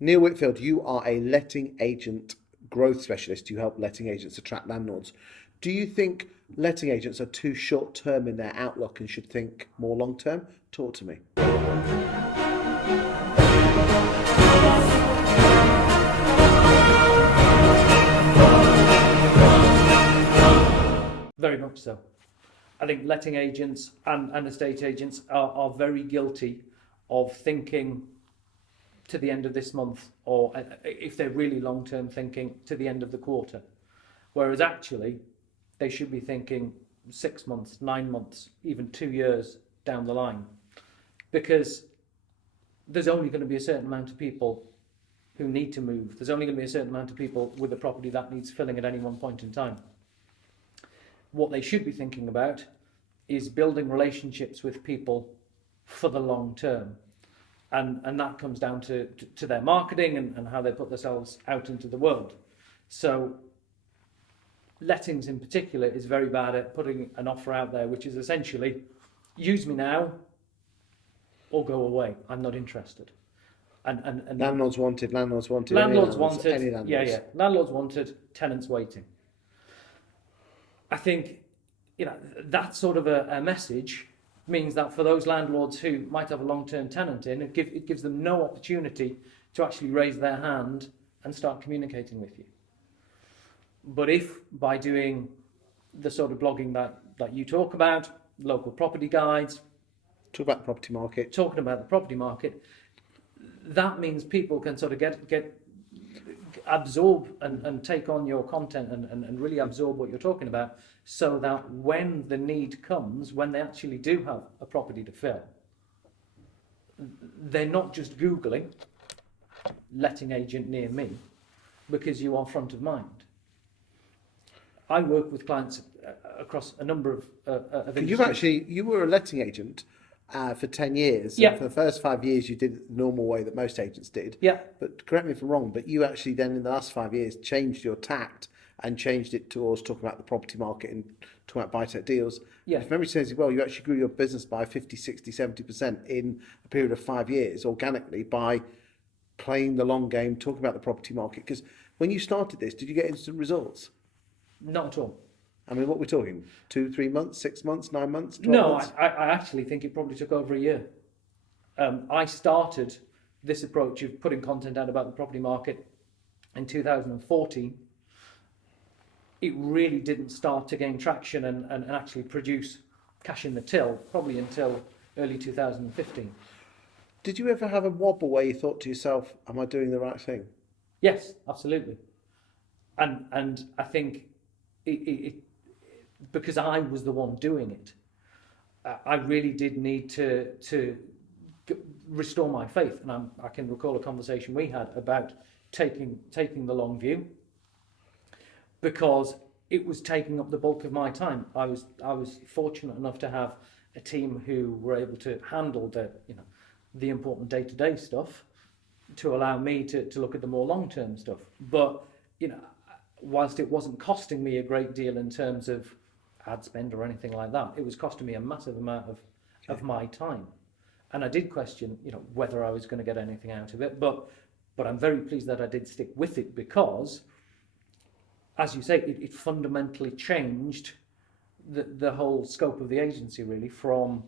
Neil Whitfield, you are a letting agent growth specialist. You help letting agents attract landlords. Do you think letting agents are too short term in their outlook and should think more long term? Talk to me. Very much so. I think letting agents and estate agents are very guilty of thinking to the end of this month, or if they're really long-term thinking, to the end of the quarter. Whereas actually, they should be thinking 6 months, 9 months, even 2 years down the line. Because there's only going to be a certain amount of people who need to move. There's only going to be a certain amount of people with a property that needs filling at any one point in time. What they should be thinking about is building relationships with people for the long term. And that comes down to their marketing and how they put themselves out into the world. So lettings in particular is very bad at putting an offer out there, which is essentially, use me now or go away. I'm not interested. And Landlords wanted, landlords wanted. Landlords wanted, any landlords. yeah. Landlords wanted, tenants waiting. I think, that sort of a message means that for those landlords who might have a long-term tenant in, it gives them no opportunity to actually raise their hand and start communicating with you. But if by doing the sort of blogging that you talk about, local property guides, Talk about the property market. talking about the property market, that means people can sort of get absorb and take on your content and really absorb what you're talking about, so that when the need comes, when they actually do have a property to fill, they're not just Googling letting agent near me, because you are front of mind. I work with clients across a number of industries. You were a letting agent for 10 years. Yeah. And for the first 5 years, you did it the normal way that most agents did. Yeah. But correct me if I'm wrong, but you actually then in the last 5 years changed your tact and changed it towards talking about the property market and talking about buy-to-let deals. Yeah. If memory serves you well, you actually grew your business by 50, 60, 70% in a period of 5 years organically by playing the long game, talking about the property market. Because when you started this, did you get instant results? Not at all. I mean, what we're talking, 2, 3 months, 6 months, 9 months, 12 No, months? I actually think it probably took over a year. I started this approach of putting content out about the property market in 2014. It really didn't start to gain traction and actually produce cash in the till probably until early 2015. Did you ever have a wobble where you thought to yourself, am I doing the right thing? Yes, absolutely. And I think it because I was the one doing it, I really did need to restore my faith. And I can recall a conversation we had about taking the long view, because it was taking up the bulk of my time. I was fortunate enough to have a team who were able to handle the important day-to-day stuff, to allow me to look at the more long-term stuff. But whilst it wasn't costing me a great deal in terms of ad spend or anything like that, it was costing me a massive amount of my time. And I did question, whether I was going to get anything out of it. But I'm very pleased that I did stick with it, because, as you say, it fundamentally changed the whole scope of the agency, really, from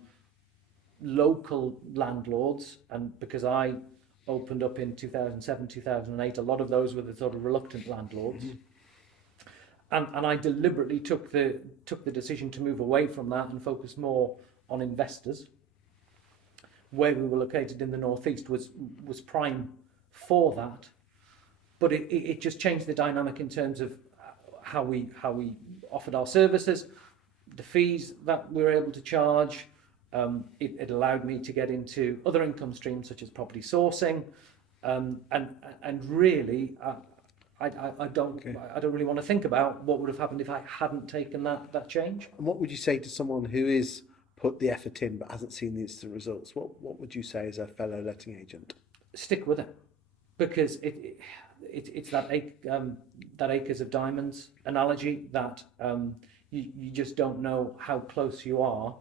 local landlords. And because I opened up in 2007, 2008, a lot of those were the sort of reluctant landlords. Mm-hmm. And I deliberately took the decision to move away from that and focus more on investors. Where we were located in the northeast was prime for that, but it just changed the dynamic in terms of how we offered our services, the fees that we were able to charge. It allowed me to get into other income streams such as property sourcing, and really. I don't really want to think about what would have happened if I hadn't taken that change. And what would you say to someone who is put the effort in but hasn't seen the instant results? What would you say as a fellow letting agent? Stick with it, because it's that acres of diamonds analogy, that you just don't know how close you are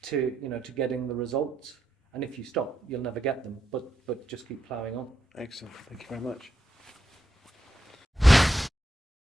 to getting the results. And if you stop, you'll never get them. But just keep ploughing on. Excellent. Thank you very much.